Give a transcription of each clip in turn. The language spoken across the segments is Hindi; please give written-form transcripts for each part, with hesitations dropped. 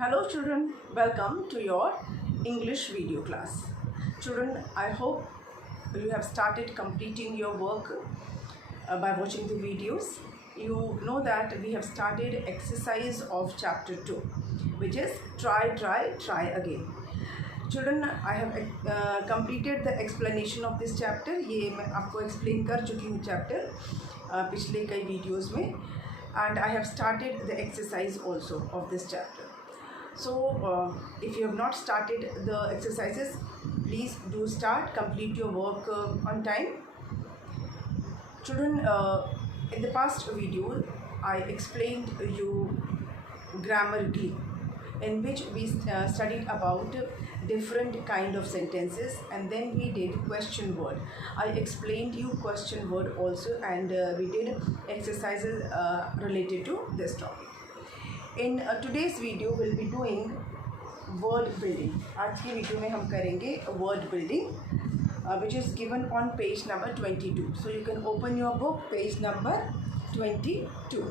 Hello children, welcome to your English video class. Children, I hope you have started completing your work by watching the videos. You know that we have started exercise of chapter 2, which is try again. Children, I have completed the explanation of this chapter. ये मैं आपको explain कर चुकी हूँ chapter पिछले कई videos में, and I have started the exercise also of this chapter. So if you have not started the exercises, please do start, complete your work on time. Children, in the past video I explained you grammatically, in which we studied about different kind of sentences, and then we did question word. I explained you question word also, and we did exercises related to this topic. In today's video we'll be doing word building. आज की वीडियो में हम करेंगे word building, which is given on page number 22. So you can open your book, page number 22.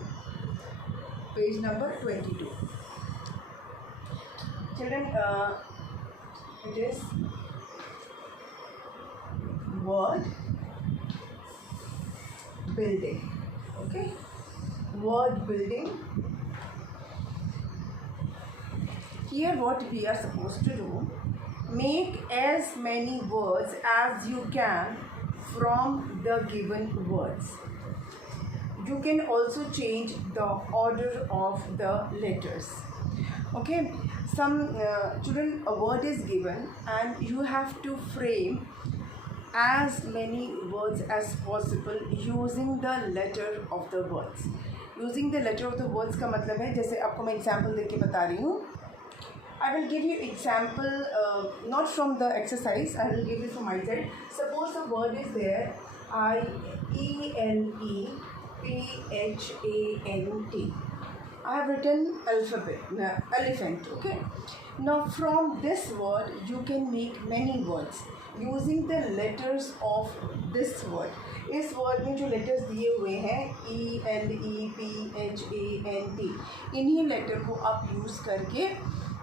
Page number 22. Children, it is word building. Okay, word building. Here what we are supposed to do, make as many words as you can from the given words. You can also change the order of the letters. Okay, some children, a word is given and you have to frame as many words as possible using the letter of the words. Using the letter of the words का मतलब है, जैसे आपको मैं example देके बता रही हूँ. I will give you example, not from the exercise, I will give you from my side. Suppose a word is there, I-E-L-E-P-H-A-N-T. I have written elephant, okay. Now from this word you can make many words using the letters of this word. इस वर्ड में जो लेटर्स दिए हुए हैं E-L-E-P-H-A-N-T, इन्हीं लेटर को आप यूज़ करके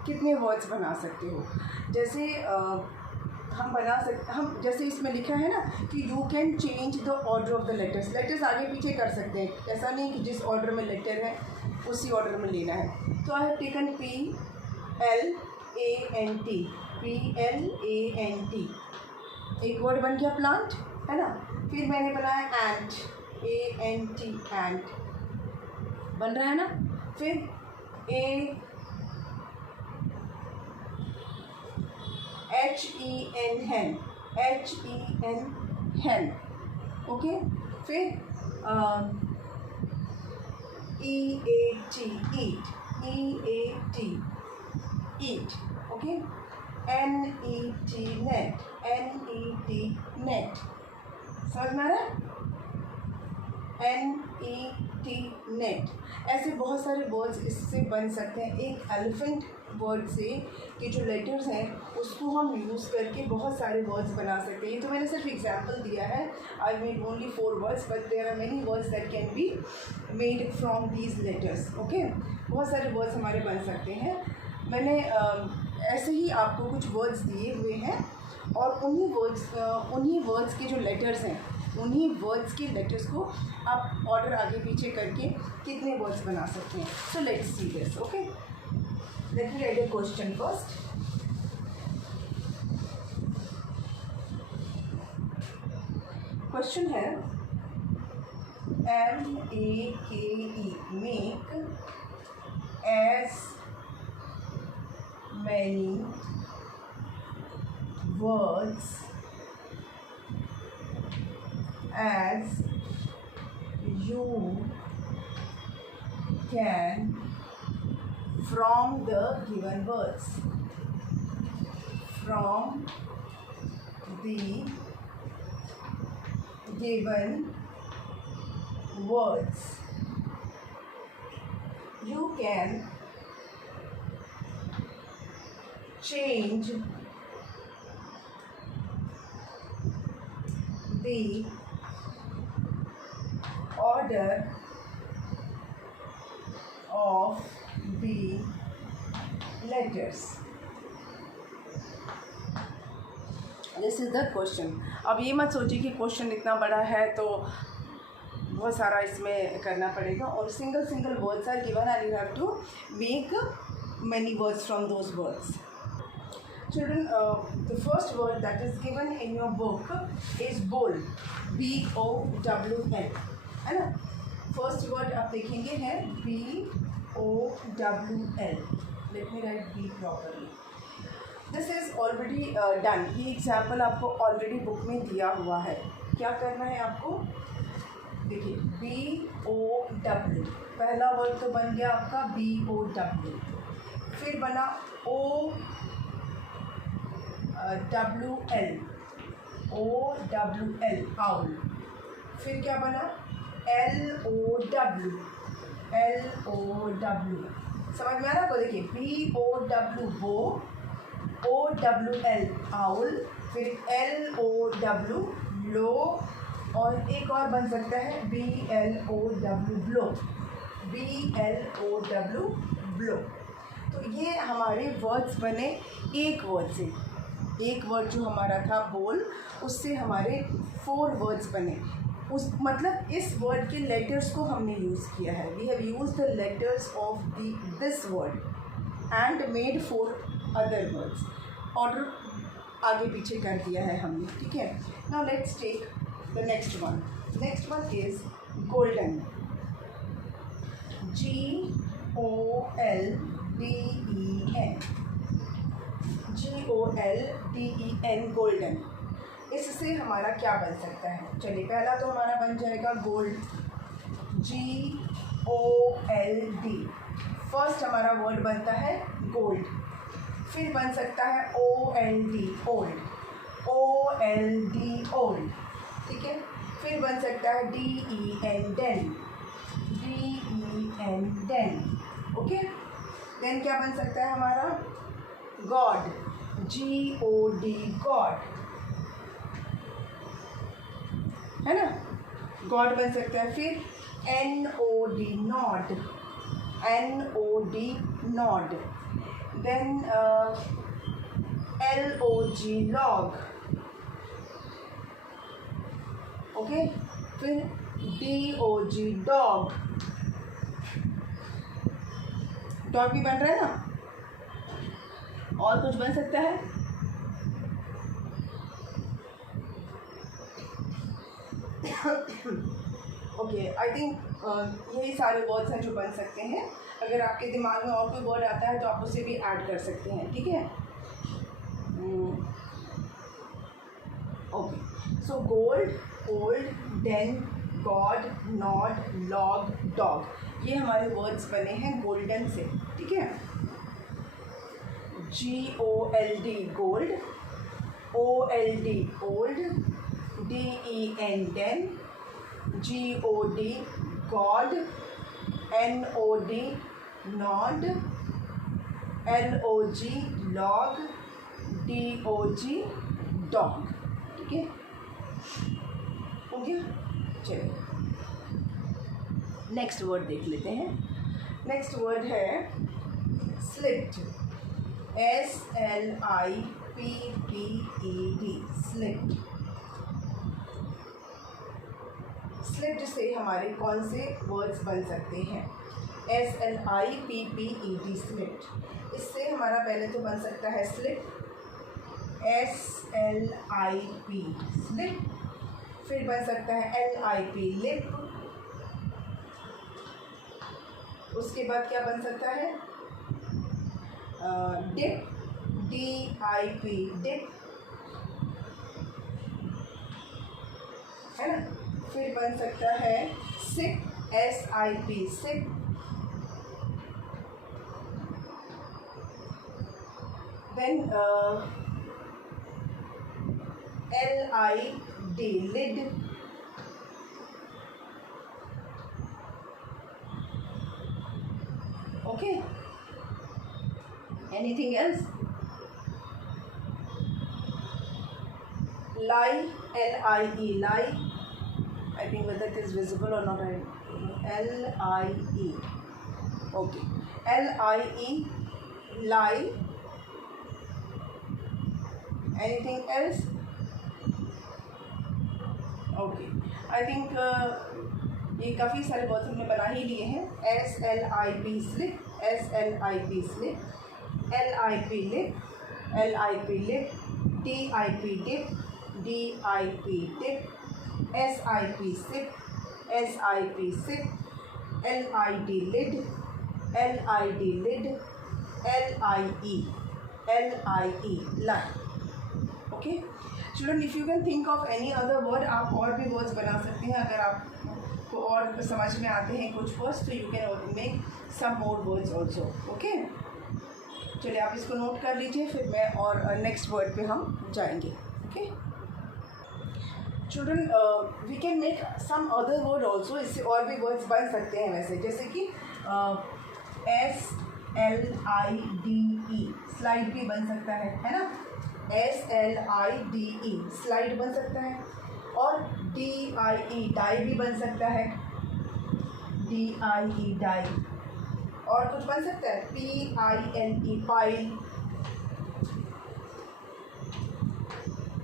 कितने वर्ड्स बना सकते हो. जैसे हम जैसे इसमें लिखा है ना कि you can change the order of the letters. Letters आगे पीछे कर सकते हैं, ऐसा नहीं कि जिस ऑर्डर में लेटर है उसी ऑर्डर में लेना है. तो I have taken P-L-A-N-T, P-L-A-N-T. एक वर्ड बन गया प्लांट, है ना. फिर मैंने बनाया एंट, A-N-T, एंट बन रहा है ना. फिर H-E-N, hen, H-E-N, hen. Okay. फिर E-A-T, eat, E-A-T, eat. Okay. N-E-T, net, N-E-T, net. समझ में आ रहा है? N-E-T, net. ऐसे बहुत सारे वर्ड्स इससे बन सकते हैं. एक एलिफेंट वर्ड से कि जो लेटर्स हैं उसको हम यूज़ करके बहुत सारे वर्ड्स बना सकते हैं. ये तो मैंने सिर्फ एग्जांपल दिया है. I made only 4 words, but there are many words that can be made from these letters. Okay, बहुत सारे वर्ड्स हमारे बन सकते हैं. मैंने ऐसे ही आपको कुछ वर्ड्स दिए हुए हैं, और उन्हीं वर्ड्स के जो लेटर्स हैं, उन्हीं वर्ड्स के लेटर्स को आप ऑर्डर आगे पीछे करके कितने वर्ड्स बना सकते हैं. So let's see this. Okay, let me write a question first. Question है M-A-K-E, make as many words as you can from the given words. From the given words you can change the order of the letters. This is the question. अब ये मत सोचिए कि क्वेश्चन इतना बड़ा है तो बहुत सारा इसमें करना पड़ेगा, और single single words are given and you have to make many words from those words. Children, the first word that is given in your book is bowl. BOWL, है ना. फर्स्ट वर्ड आप देखेंगे है BOWL. Late me right B properly. This is already done. ये एग्जाम्पल आपको ऑलरेडी बुक में दिया हुआ है. क्या करना है आपको, देखिए BOW. पहला वर्ड तो बन गया आपका BOW. फिर बना OWL. owl. फिर क्या बना LOW. समझ में आ रहा आपको. देखिए BOW बो, OWL आउल, फिर LOW लो, और एक और बन सकता है BLOW ब्लो. BLOW blow. तो ये हमारे वर्ड्स बने एक वर्ड से. एक वर्ड जो हमारा था बोल, उससे हमारे 4 वर्ड्स बने. उस मतलब इस वर्ड के लेटर्स को हमने यूज़ किया है. We have use the letters of this word and made 4 other words. Order आगे पीछे कर दिया है हमने. ठीक है. Now let's take the next one. Next one is golden. GOLDEN. Golden. इससे हमारा क्या बन सकता है. चलिए, पहला तो हमारा बन जाएगा गोल्ड. GOLD. फर्स्ट हमारा वर्ड बनता है गोल्ड. फिर बन सकता है OLD ओल्ड. ओल्ड. ठीक है. फिर बन सकता है DEN den. Den. Okay. Then क्या बन सकता है हमारा गॉड. GOD गॉड, है ना. गॉड बन सकता है. फिर NOD nod. Nod. Then LOG log. Okay. फिर DOG डॉग. डॉग भी बन रहा है ना. और कुछ बन सकता है. ओके, आई थिंक यही सारे वर्ड्स हैं जो बन सकते हैं. अगर आपके दिमाग में और कोई वर्ड आता है तो आप उसे भी ऐड कर सकते हैं. ठीक है. Okay. So gold, old, den, god, nod, log, dog. ये हमारे वर्ड्स बने हैं गोल्डन से. ठीक है. GOLD gold. OLD old. DEN den. GOD god. NOD nod. LOG log. DOG dog. ठीक है. हो गया. चलिए, नेक्स्ट वर्ड देख लेते हैं. नेक्स्ट वर्ड है स्लिप्ड. SLIPPED. स्लिप्ड. स्लिप्ड से हमारे कौन से वर्ड्स बन सकते हैं. SLIPPED slipped. इससे हमारा पहले तो बन सकता है स्लिप. SLIP slip. फिर बन सकता है LIP लिप. उसके बाद क्या बन सकता है डिप. DIP डिप, है ना. फिर बन सकता है sip. SIP sip. Then LID lid. Okay. Anything else. lie. LIE lie. I think whether it is visible or not. LIE. Okay. LIE lie. Anything else? Okay, I think ये काफ़ी सारे वर्ड्स हमने बना ही लिए हैं. SLIP slip, SLIP slip, LIP lip, LIP lip, DIP dip, DIP dip, SIP sip, SIP sip, LID lid, LID lid, LIE, LIE line. Okay, children, if you can think of any other word, आप और भी words बना सकते हैं. अगर आपको और समझ में आते हैं कुछ words तो you can make some more words also. Okay, चलिए आप इसको नोट कर लीजिए, फिर मैं और नेक्स्ट वर्ड पे हम जाएंगे. Okay children, we can make some other word also. इससे और भी वर्ड्स बन सकते हैं वैसे, जैसे कि SLIDE स्लाइड भी बन सकता है ना. SLIDE स्लाइड बन सकता है. और DIE डाई भी बन सकता है. DIE die. और कुछ बन सकता है PILE पाइल.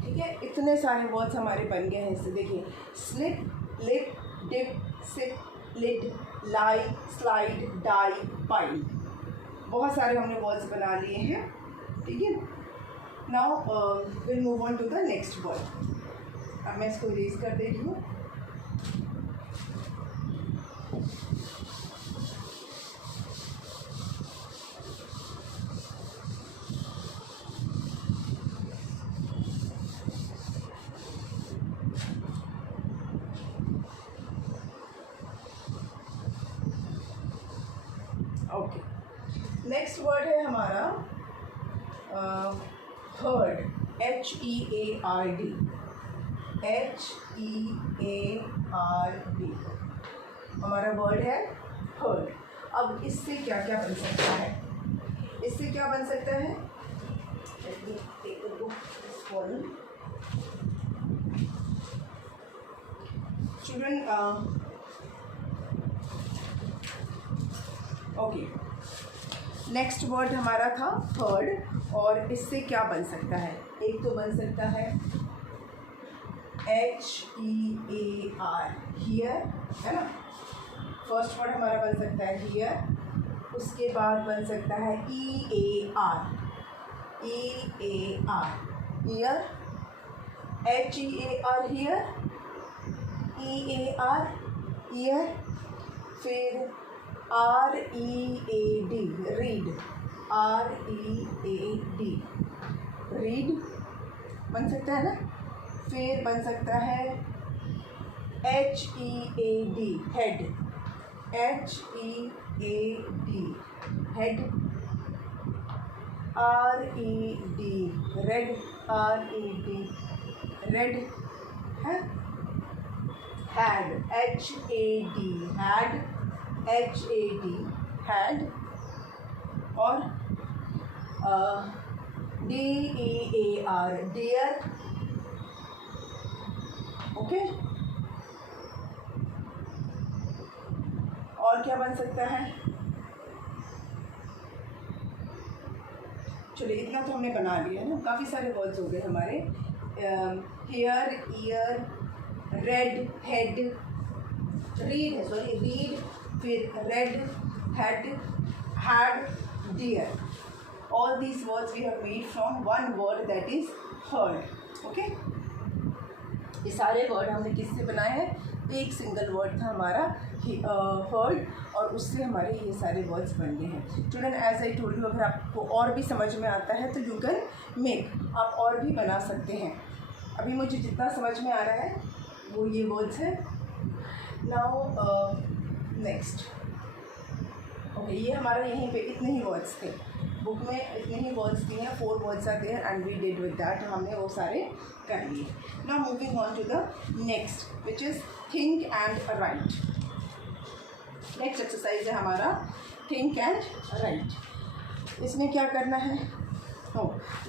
ठीक है, इतने सारे वर्ड्स हमारे बन गए हैं इससे. देखिए, slip, lip, dip, sip, lid, lie, slide, die, pile. बहुत सारे हमने वर्ड्स बना लिए हैं. ठीक है, now will move on to the next word. अब मैं इसको इरेज कर दे रही हूँ. ओके, नेक्स्ट वर्ड है हमारा हर्ड. HEARD, HEARD हमारा वर्ड है हर्ड. अब इससे क्या क्या बन सकता है? इससे क्या बन सकता है? चिल्ड्रन, ओके, नेक्स्ट वर्ड हमारा था हर्ड. और इससे क्या बन सकता है? एक तो बन सकता है HEAR, हियर, है ना. फर्स्ट वर्ड हमारा बन सकता है हियर. उसके बाद बन सकता है EAR, EAR ear. HEAR hear, EAR ear. फिर READ रीड, READ रीड बन सकता है ना. फिर बन सकता है HEAD head, HEAD head. RED red, RED red है. Had, HAD had, HAD had. और DEAR डियर. ओके, और क्या बन सकता है? चलिए, इतना तो हमने बना लिया है ना. काफ़ी सारे वर्ड्स हो गए हमारे. Hair, ear, red, head, read है, सॉरी रीड. फिर red, head, had, dear. All these words we have made from one word, that is heard. Okay, ये सारे वर्ड हमने किससे बनाए हैं? एक सिंगल वर्ड था हमारा heard, और उससे हमारे ये सारे वर्ड्स बन गए हैं. Student, as I told you, अगर आपको और भी समझ में आता है तो यू कैन मेक, आप और भी बना सकते हैं. अभी मुझे जितना समझ में आ रहा है वो ये वर्ड्स हैं. Now next. ओके, ये हमारा यहीं पे इतने ही वर्ड्स थे. बुक में इतने ही वर्ड्स दिए हैं. 4 words are there and we did with that. हमने वो सारे कर लिए. Now moving on to the next, which is think and write. Next exercise है हमारा थिंक एंड राइट. इसमें क्या करना है?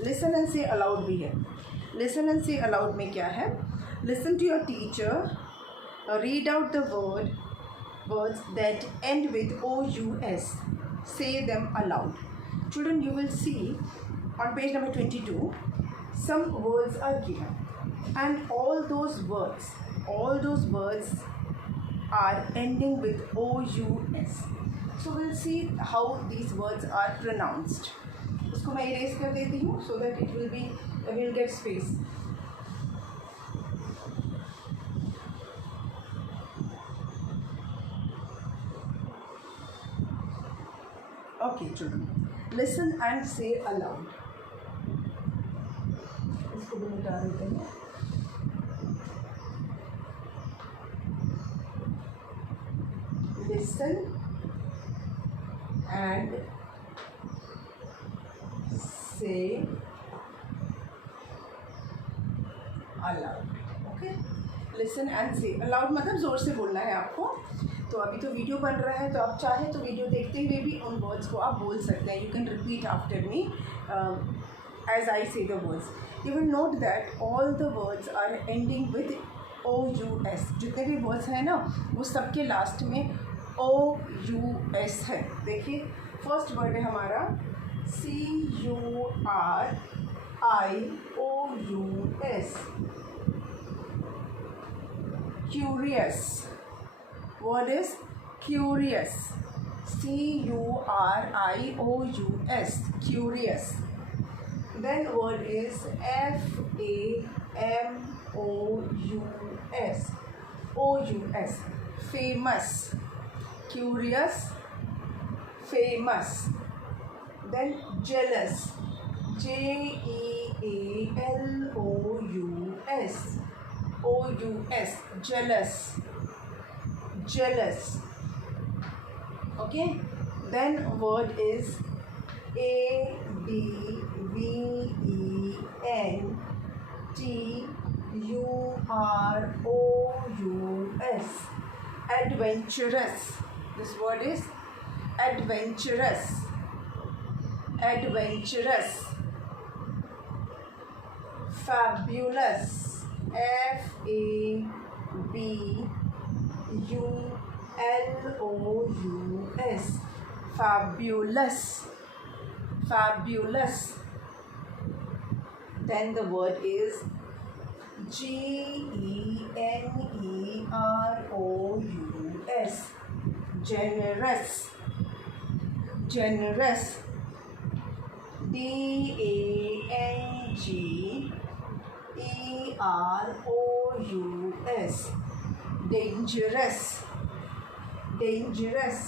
लिसन एंड से अलाउड भी है. लिसन एंड से अलाउड में क्या है? Listen to your teacher, read out the words that end with OUS. Say them aloud. Children, you will see on page number 22, some words are given, and all those words are ending with OUS. So we'll see how these words are pronounced. उसको मैं erase कर देती हूँ so that it will get space. Okay, children, listen and say aloud. इसको भी मिटा देते हैं. Listen and say aloud. Okay? Listen and say aloud मतलब ज़ोर से बोलना है आपको. तो अभी तो वीडियो बन रहा है, तो आप चाहे तो वीडियो देखते हुए भी उन वर्ड्स को आप बोल सकते हैं. You can repeat after me as I say the words. You will note that all the words are ending with OUS. जितने भी words हैं ना, वो सबके लास्ट में OUS है. देखिए, फर्स्ट वर्ड है हमारा CURIOUS. Curious. Word is curious. CURIOUS. Curious. Then word is FAMOUS. OUS. Famous. Curious. Famous. Then jealous. JEALOUS. OUS. Jealous. Jealous. Okay. Then word is ADVENTUROUS. Adventurous. This word is adventurous. Adventurous. Fabulous. FABULOUS. Fabulous. Fabulous. Then the word is GENEROUS. Generous. Generous. DANGEROUS. Dangerous. Dangerous.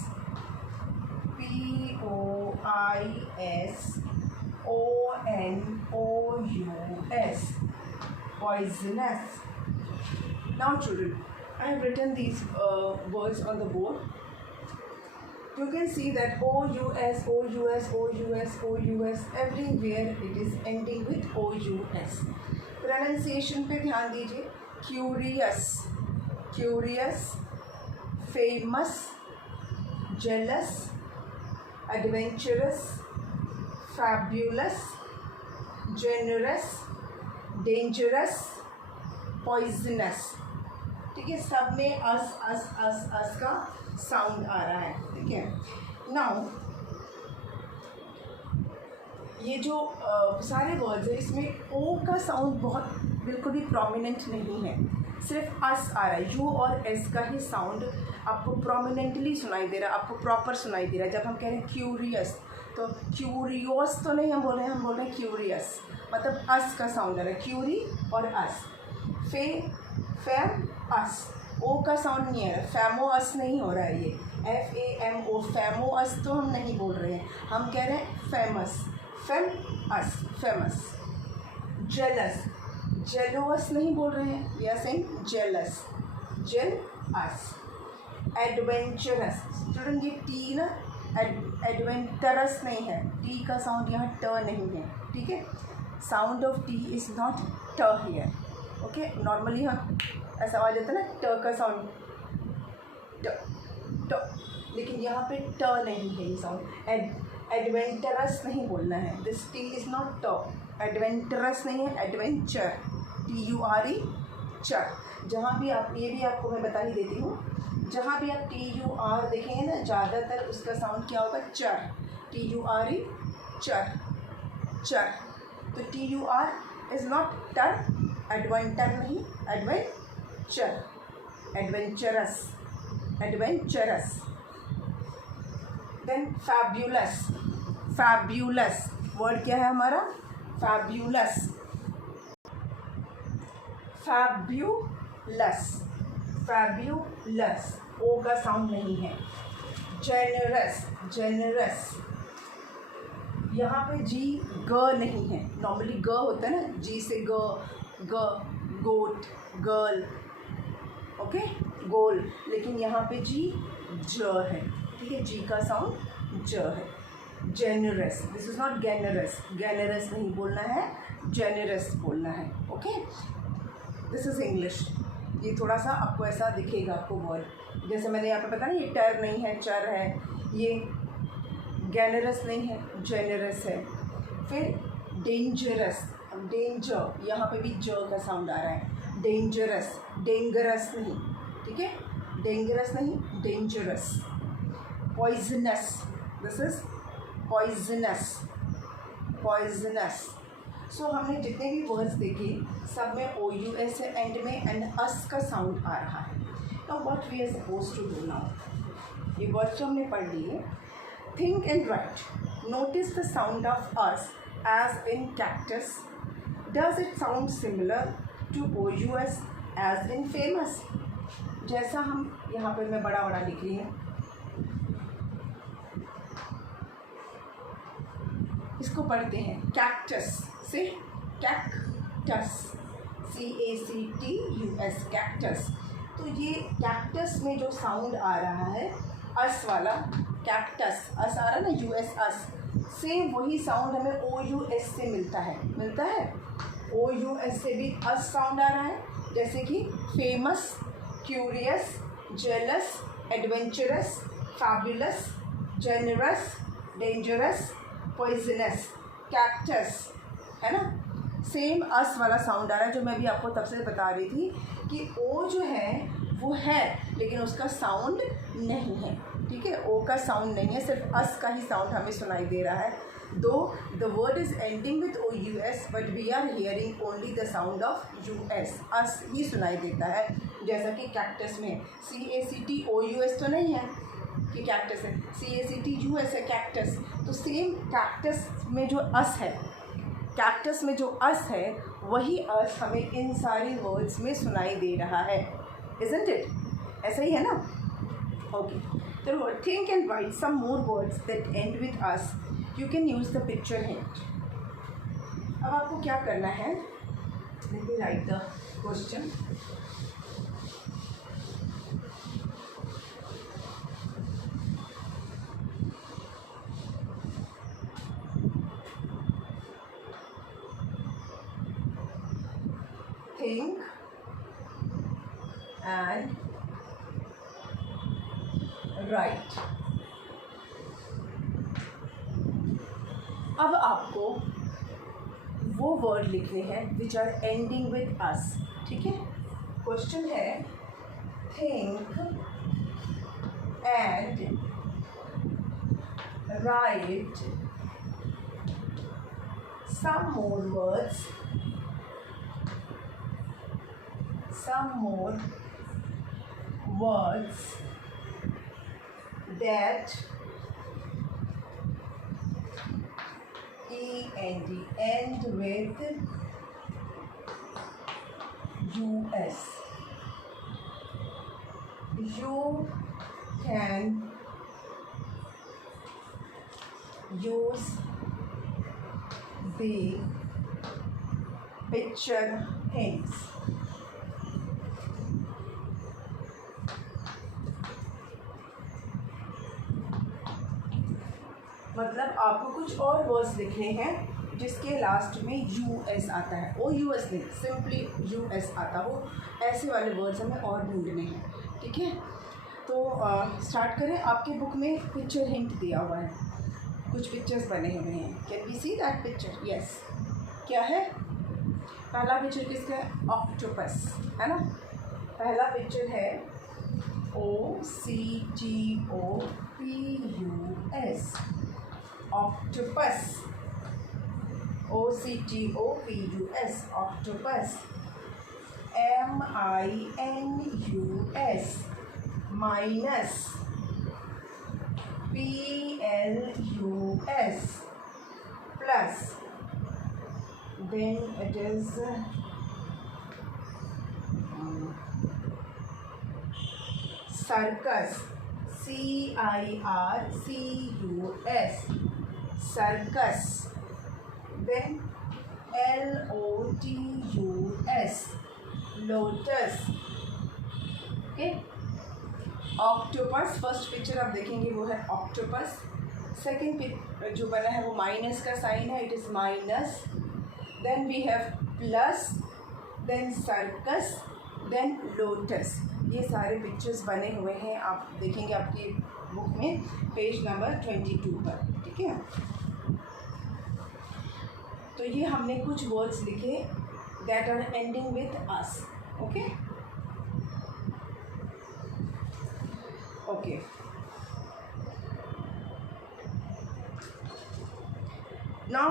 POISONOUS. Poisonous. Now children, I have written these words on the board. You can see that OUS, OUS, OUS, OUS, everywhere it is ending with OUS. Pronunciation पे ध्यान दीजिए. Curious. Curious. Famous. Jealous. Adventurous. Fabulous. Generous. Dangerous. Poisonous. ठीक है, सब में अस का साउंड आ रहा है. ठीक है. नाउ ये जो सारे वर्ड्स है, इसमें ओ का साउंड बिल्कुल भी प्रोमिनेंट नहीं है. सिर्फ अस आ रहा है. यू और एस का ही साउंड आपको प्रोमिनेंटली सुनाई दे रहा है, आपको प्रॉपर सुनाई दे रहा है. जब हम कह रहे हैं क्यूरियस, तो क्यूरियोस तो नहीं हम बोल रहे हैं, हम बोल रहे हैं क्यूरियस. मतलब अस का साउंड आ रहा है. क्यूरी और अस. फैम अस. ओ का साउंड नहीं है. फैमो अस नहीं हो रहा है. ये FAMO. फैमो अस तो हम नहीं बोल रहे हैं, हम कह रहे हैं famous. Famous. Famous. Jealous. Jealous नहीं बोल रहे हैं, we are saying jealous. Jealous. Adventurous. Student ये टी ना एडवेंचरस नहीं है. टी का साउंड यहाँ ट नहीं है. ठीक है. Sound of T is not ट हियर. ओके. नॉर्मली हम ऐसा आ जाता है ना, ट का साउंड ट, लेकिन यहाँ पे ट नहीं है. ये साउंड एडवेंचरस नहीं बोलना है. दिस टी इज़ नॉट ट. एडवेंचरस नहीं है, एडवेंचर. TURE चर. जहाँ भी आप, ये भी आपको मैं बता ही देती हूँ, जहाँ भी आप TUR देखेंगे ना, ज़्यादातर उसका साउंड क्या होगा? चर. TURE चर, चर, तो TUR इज नॉट टर, एडवेंटर नहीं, adventure, adventurous, adventurous. Then fabulous, fabulous word क्या है हमारा, फैब्यूलस, फैब्यूलस, फैब्यूलस, ओ का साउंड नहीं है। जेनरस, जेनरस, यहाँ पे जी ग नहीं है, नॉर्मली ग होता है ना, जी से ग, गोट, गर्ल, ओके, गोल, लेकिन यहाँ पे जी ज है, ठीक है, जी का साउंड ज है। जेनरस, दिस इज नॉट गैनरस, गैनरस नहीं बोलना है, जेनरस बोलना है, ओके। This is English. ये थोड़ा सा आपको ऐसा दिखेगा आपको वर्ड, जैसे मैंने यहाँ पे पता नहीं, ये टर नहीं है, चर है, ये गैनरस नहीं है, जेनरस है। फिर डेंजरस, डेंजर, यहाँ पे भी ज का साउंड आ रहा है, डेंजरस, डेंगरस नहीं, ठीक है, डेंगरस नहीं, dangerous. Poisonous, this is poisonous, poisonous. So हमने जितने भी वर्ड्स देखे सब में OUS है एंड में, एंड अस का साउंड आ रहा है। Now what we are suppose to do now, ये वर्ड्स तो हमने पढ़ लिए। Think and write, notice the sound of us as in cactus, does it sound similar to OUS as in famous. जैसा हम यहाँ पर मैं बड़ा बड़ा लिख रही हूँ, इसको पढ़ते हैं कैक्टस से, कैक्टस, CACTUS, कैक्टस। तो ये कैक्टस में जो साउंड आ रहा है अस वाला, कैक्टस, अस आ रहा है ना, US अस, सेम वही साउंड हमें OUS से मिलता है, मिलता है, OUS से भी अस साउंड आ रहा है, जैसे कि famous, curious, jealous, adventurous, fabulous, generous, dangerous, poisonous, cactus, है ना, सेम अस वाला साउंड आ रहा है, जो मैं भी आपको तब से बता रही थी कि ओ जो है वो है लेकिन उसका साउंड नहीं है, ठीक है, ओ का साउंड नहीं है, सिर्फ अस का ही साउंड हमें सुनाई दे रहा है। Though the word is ending with OUS but we are hearing only the sound of US, us ही सुनाई देता है, जैसा कि कैक्टस में CACTOUS तो नहीं है कि कैक्टस है, CACTUS है कैक्टस। तो सेम कैक्टस में जो अस है, कैक्टस में जो अस है वही अस हमें इन सारे वर्ड्स में सुनाई दे रहा है, इजंट इट, ऐसा ही है ना, ओके। तो think and write some more words that end with us, you can use the picture hint. अब आपको क्या करना है, let me write the question. Think and write। अब आपको वो वर्ड लिखने हैं which are ending with us, ठीक है। क्वेश्चन है think and write some more words that end with US. You can use the picture hints। मतलब आपको कुछ और वर्ड्स लिखने हैं जिसके लास्ट में US आता है, OUS नहीं, सिंपली US आता हो, ऐसे वाले वर्ड्स हमें और ढूंढने हैं, ठीक है। तो स्टार्ट करें। आपके बुक में पिक्चर हिंट दिया हुआ है, कुछ पिक्चर्स बने हुए हैं, can we see that picture, yes. क्या है पहला पिक्चर, किसका है, ऑक्टोपस, है ना, पहला पिक्चर है OCTOPUS, octopus, octopus, octopus, minus, minus, plus, plus, then it is circus, circus, circus, then lotus, lotus, okay. Octopus first picture आप देखेंगे वो है ऑक्टोपस, सेकेंड जो बना है वो माइनस का साइन है, it is minus, then we have plus, then circus, then lotus. ये सारे पिक्चर्स बने हुए हैं, आप देखेंगे आपकी बुक में पेज नंबर 22 पर, ठीक है। तो ये हमने कुछ वर्ड्स लिखे that are ending with us, okay okay. Now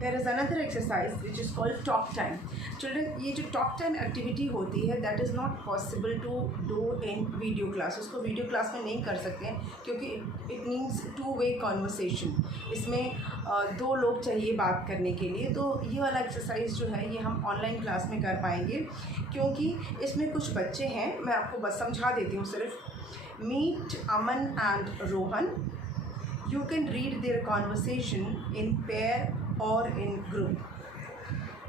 there is another exercise which is called talk time. Children, ये जो talk time activity होती है that is not possible to do in video class. उसको video class में नहीं कर सकते हैं क्योंकि it needs two-way conversation. इसमें दो लोग चाहिए बात करने के लिए। तो ये वाला एक्सरसाइज जो है ये हम ऑनलाइन क्लास में कर पाएंगे क्योंकि इसमें कुछ बच्चे हैं, मैं आपको बस समझा देती हूँ सिर्फ। Meet Aman and Rohan. You can read their conversation in pair or in group.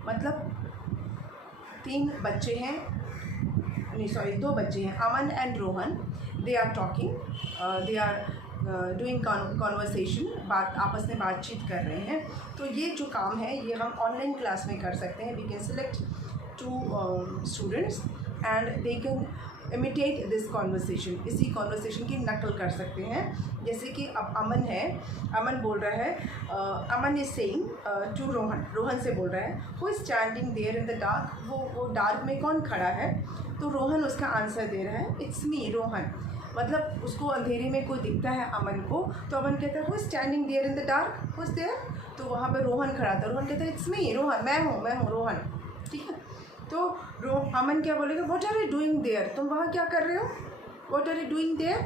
मतलब तीन बच्चे हैं, नहीं सॉरी दो बच्चे हैं, Aman and Rohan, they are talking, they are doing conversation, बात आपस में बातचीत कर रहे हैं। तो ये जो काम है ये हम ऑनलाइन क्लास में कर सकते हैं। We can select 2 students and they can imitate this conversation, इसी कॉन्वर्सेशन की नकल कर सकते हैं। जैसे कि अब अमन है, अमन बोल रहा है, Aman is saying to Rohan, Rohan से बोल रहा है who is standing there in the dark, वो डार्क में कौन खड़ा है। तो रोहन उसका आंसर दे रहा है इट्स मी रोहन, मतलब उसको अंधेरे में कोई दिखता है अमन को, तो अमन कहता है who is standing there in the dark, who is there, तो वहाँ पे रोहन खड़ा था, रोहन कहता है इट्स मी रोहन, मैं हूँ रोहन, ठीक है। तो अमन क्या बोलेगा, what are you doing there, तुम वहाँ क्या कर रहे हो, what are you doing there.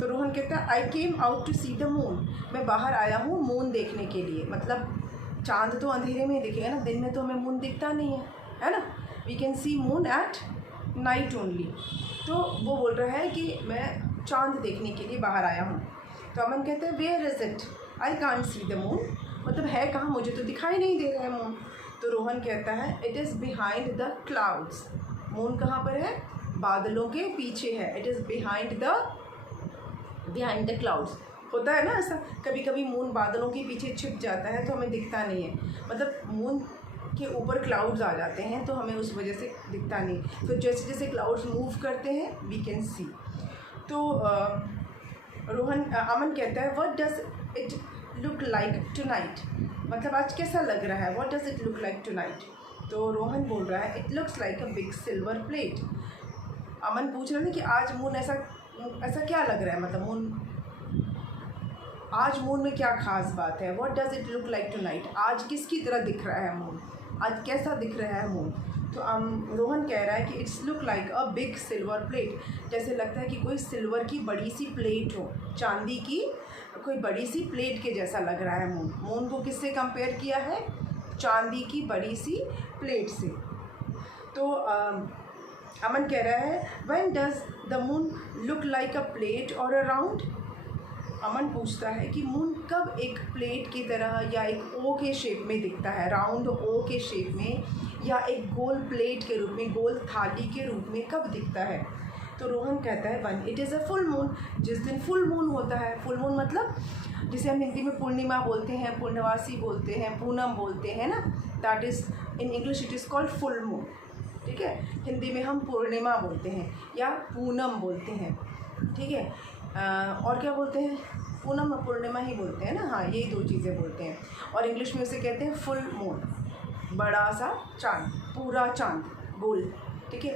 तो रोहन कहता है I came out to see the moon, मैं बाहर आया हूँ मून देखने के लिए, मतलब चांद तो अंधेरे में दिखेगा ना, दिन में तो हमें मून दिखता नहीं है ना, we can see moon at night only. तो वो बोल रहा है कि मैं चांद देखने के लिए बाहर आया हूँ। तो अमन कहते हैं where is it, I can't see the moon, मतलब है कहाँ, मुझे तो दिखाई नहीं दे रहा है मून। तो रोहन कहता है it is behind the clouds, moon कहाँ पर है, बादलों के पीछे है, it is behind the clouds. होता है ना ऐसा, कभी कभी मून बादलों के पीछे छिप जाता है तो हमें दिखता नहीं है, मतलब मून के ऊपर क्लाउड्स आ जाते हैं तो हमें उस वजह से दिखता नहीं, तो जैसे जैसे क्लाउड्स मूव करते हैं वी कैन सी। तो अमन कहता है what does it look like tonight, मतलब आज कैसा लग रहा है, what does it look like tonight. तो रोहन बोल रहा है it looks like a big silver plate. Aman पूछ रहा है कि आज मून ऐसा क्या लग रहा है, मतलब मून, आज मून में क्या खास बात है, what does it look like tonight, आज किसकी तरह दिख रहा है मून, आज कैसा दिख रहा है मून। तो रोहन कह रहा है कि it's look like a big silver plate, जैसे लगता है कि कोई सिल्वर की बड़ी सी प्लेट हो, चांदी की कोई बड़ी सी प्लेट के जैसा लग रहा है मून। मून को किससे कंपेयर किया है, चांदी की बड़ी सी प्लेट से। तो अमन कह रहा है when does the moon look like a plate और अ राउंड। अमन पूछता है कि मून कब एक प्लेट की तरह या एक ओ के शेप में दिखता है, राउंड ओ के शेप में, या एक गोल प्लेट के रूप में, गोल थाली के रूप में कब दिखता है। तो रोहन कहता है one it is a full moon, जिस दिन फुल मून होता है, फुल मून मतलब जिसे हम हिंदी में पूर्णिमा बोलते हैं, पूर्णवासी बोलते हैं, पूनम बोलते हैं ना, that is in English it is called full moon, ठीक है। हिंदी में हम पूर्णिमा बोलते हैं या पूनम बोलते हैं, ठीक है। और क्या बोलते हैं, पूनम और पूर्णिमा ही बोलते हैं ना, हाँ यही दो चीज़ें बोलते हैं। और इंग्लिश में उसे कहते हैं फुल मून, बड़ा सा चांद, पूरा चांद गोल, ठीक है।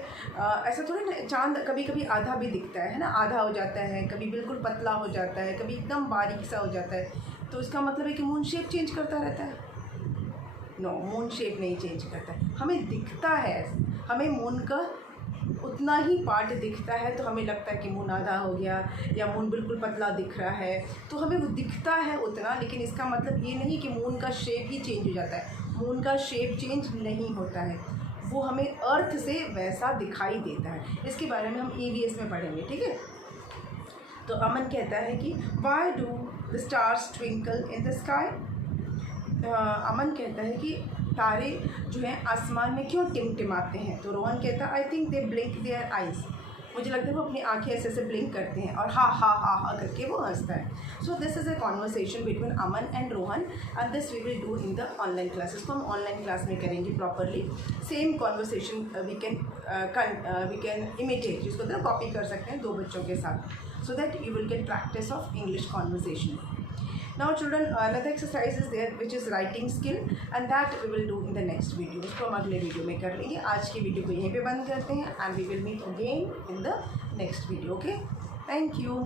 ऐसा थोड़ी ना, चांद कभी कभी आधा भी दिखता है ना, आधा हो जाता है, कभी बिल्कुल पतला हो जाता है, कभी एकदम बारीक सा हो जाता है, तो इसका मतलब है कि मून शेप चेंज करता रहता है? नो, मून शेप नहीं चेंज करता है। हमें दिखता है, हमें मून का उतना ही पार्ट दिखता है, तो हमें लगता है कि मून आधा हो गया या मून बिल्कुल पतला दिख रहा है, तो हमें वो दिखता है उतना, लेकिन इसका मतलब ये नहीं कि मून का शेप ही चेंज हो जाता है। मून का शेप चेंज नहीं होता है, वो हमें अर्थ से वैसा दिखाई देता है। इसके बारे में हम EVS में पढ़ेंगे, ठीक है। तो अमन कहता है कि why do the stars twinkle in the sky. Aman कहता है कि तारे जो हैं आसमान में क्यों टिमटिमाते हैं। तो रोहन कहता है I think they blink there eyes, मुझे लगता है वो अपनी आंखें ऐसे ऐसे ब्लिंक करते हैं और हा हा हा हा करके वो हंसता है। So this is a conversation between Aman and Rohan and this we will do in the online classes. तो हम ऑनलाइन क्लास में करेंगे properly same conversation. We can imitate, जिसको तरह कॉपी कर सकते हैं 2 बच्चों के साथ, so that you will get practice of English conversation. Now children, another exercise is there which is writing skill, and that we will do in the next video. इसको हम अगले वीडियो में कर लेंगे। आज की वीडियो को यहीं पे बंद करते हैं and we will meet again in the next video. Okay, thank you.